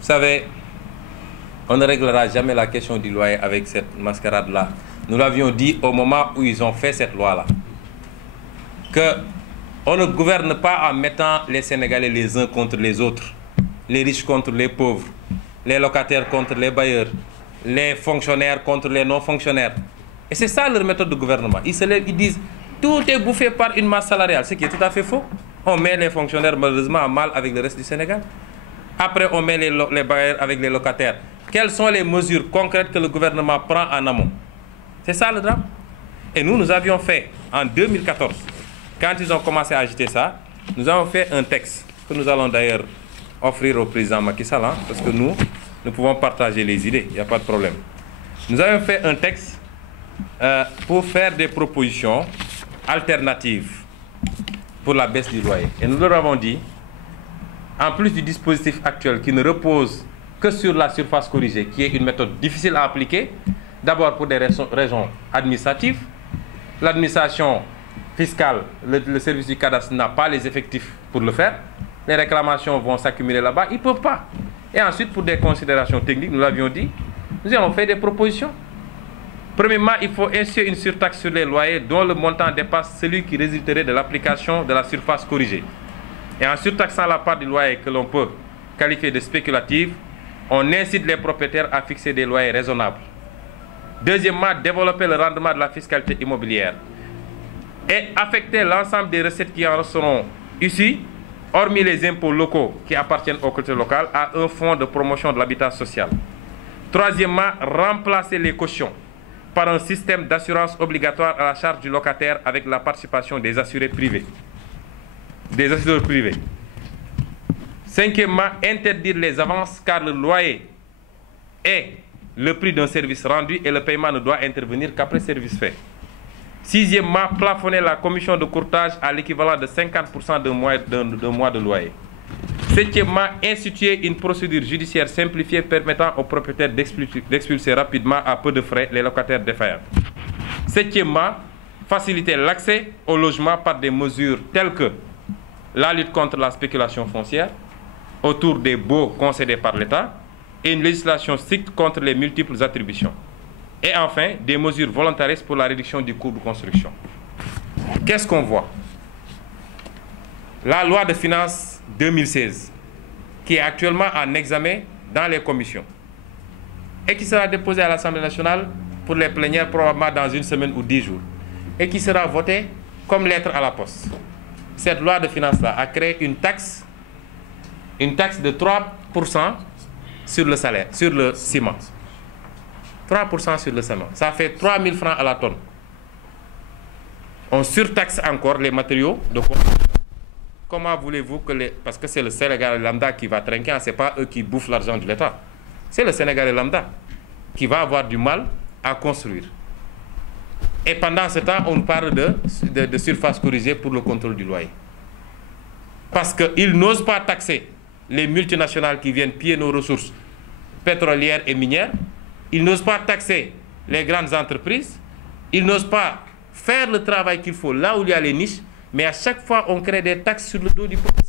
Vous savez, on ne réglera jamais la question du loyer avec cette mascarade-là. Nous l'avions dit au moment où ils ont fait cette loi-là. Qu'on ne gouverne pas en mettant les Sénégalais les uns contre les autres. Les riches contre les pauvres. Les locataires contre les bailleurs. Les fonctionnaires contre les non-fonctionnaires. Et c'est ça leur méthode de gouvernement. Ils se lèvent, ils disent tout est bouffé par une masse salariale, ce qui est tout à fait faux. On met les fonctionnaires malheureusement en mal avec le reste du Sénégal. Après, on met les bailleurs avec les locataires. Quelles sont les mesures concrètes que le gouvernement prend en amont? C'est ça le drame. Et nous avions fait en 2014, quand ils ont commencé à agiter ça, nous avons fait un texte que nous allons d'ailleurs offrir au président Macky Sall, parce que nous pouvons partager les idées, il n'y a pas de problème. Nous avons fait un texte pour faire des propositions alternatives pour la baisse du loyer. Et nous leur avons dit, en plus du dispositif actuel qui ne repose que sur la surface corrigée, qui est une méthode difficile à appliquer, d'abord pour des raisons administratives. L'administration fiscale, le service du cadastre n'a pas les effectifs pour le faire. Les réclamations vont s'accumuler là-bas, ils ne peuvent pas. Et ensuite, pour des considérations techniques, nous l'avions dit, nous avons fait des propositions. Premièrement, il faut instituer une surtaxe sur les loyers dont le montant dépasse celui qui résulterait de l'application de la surface corrigée. Et en surtaxant la part du loyer que l'on peut qualifier de spéculative, on incite les propriétaires à fixer des loyers raisonnables. Deuxièmement, développer le rendement de la fiscalité immobilière et affecter l'ensemble des recettes qui en seront issues, hormis les impôts locaux qui appartiennent aux collectivités locales, à un fonds de promotion de l'habitat social. Troisièmement, remplacer les cautions par un système d'assurance obligatoire à la charge du locataire avec la participation des assurés privés, des assureurs privés. Cinquièmement, interdire les avances car le loyer est le prix d'un service rendu et le paiement ne doit intervenir qu'après service fait. Sixièmement, plafonner la commission de courtage à l'équivalent de 50% d'un mois de loyer. Septièmement, instituer une procédure judiciaire simplifiée permettant aux propriétaires d'expulser rapidement à peu de frais les locataires défaillants. Septièmement, faciliter l'accès au logement par des mesures telles que la lutte contre la spéculation foncière autour des baux concédés par l'État et une législation stricte contre les multiples attributions. Et enfin, des mesures volontaristes pour la réduction du coût de construction. Qu'est-ce qu'on voit? La loi de finances 2016, qui est actuellement en examen dans les commissions et qui sera déposée à l'Assemblée nationale pour les plénières probablement dans une semaine ou 10 jours et qui sera votée comme lettre à la poste. Cette loi de finances-là a créé une taxe de 3% sur le salaire, sur le ciment. 3% sur le ciment. Ça fait 3 000 francs à la tonne. On surtaxe encore les matériaux de construction. Comment voulez-vous que parce que c'est le Sénégalais lambda qui va trinquer, ce n'est pas eux qui bouffent l'argent de l'État. C'est le Sénégalais lambda qui va avoir du mal à construire. Et pendant ce temps, on parle de surface corrigée pour le contrôle du loyer. Parce qu'ils n'osent pas taxer les multinationales qui viennent piller nos ressources pétrolières et minières. Ils n'osent pas taxer les grandes entreprises. Ils n'osent pas faire le travail qu'il faut là où il y a les niches. Mais à chaque fois, on crée des taxes sur le dos du peuple.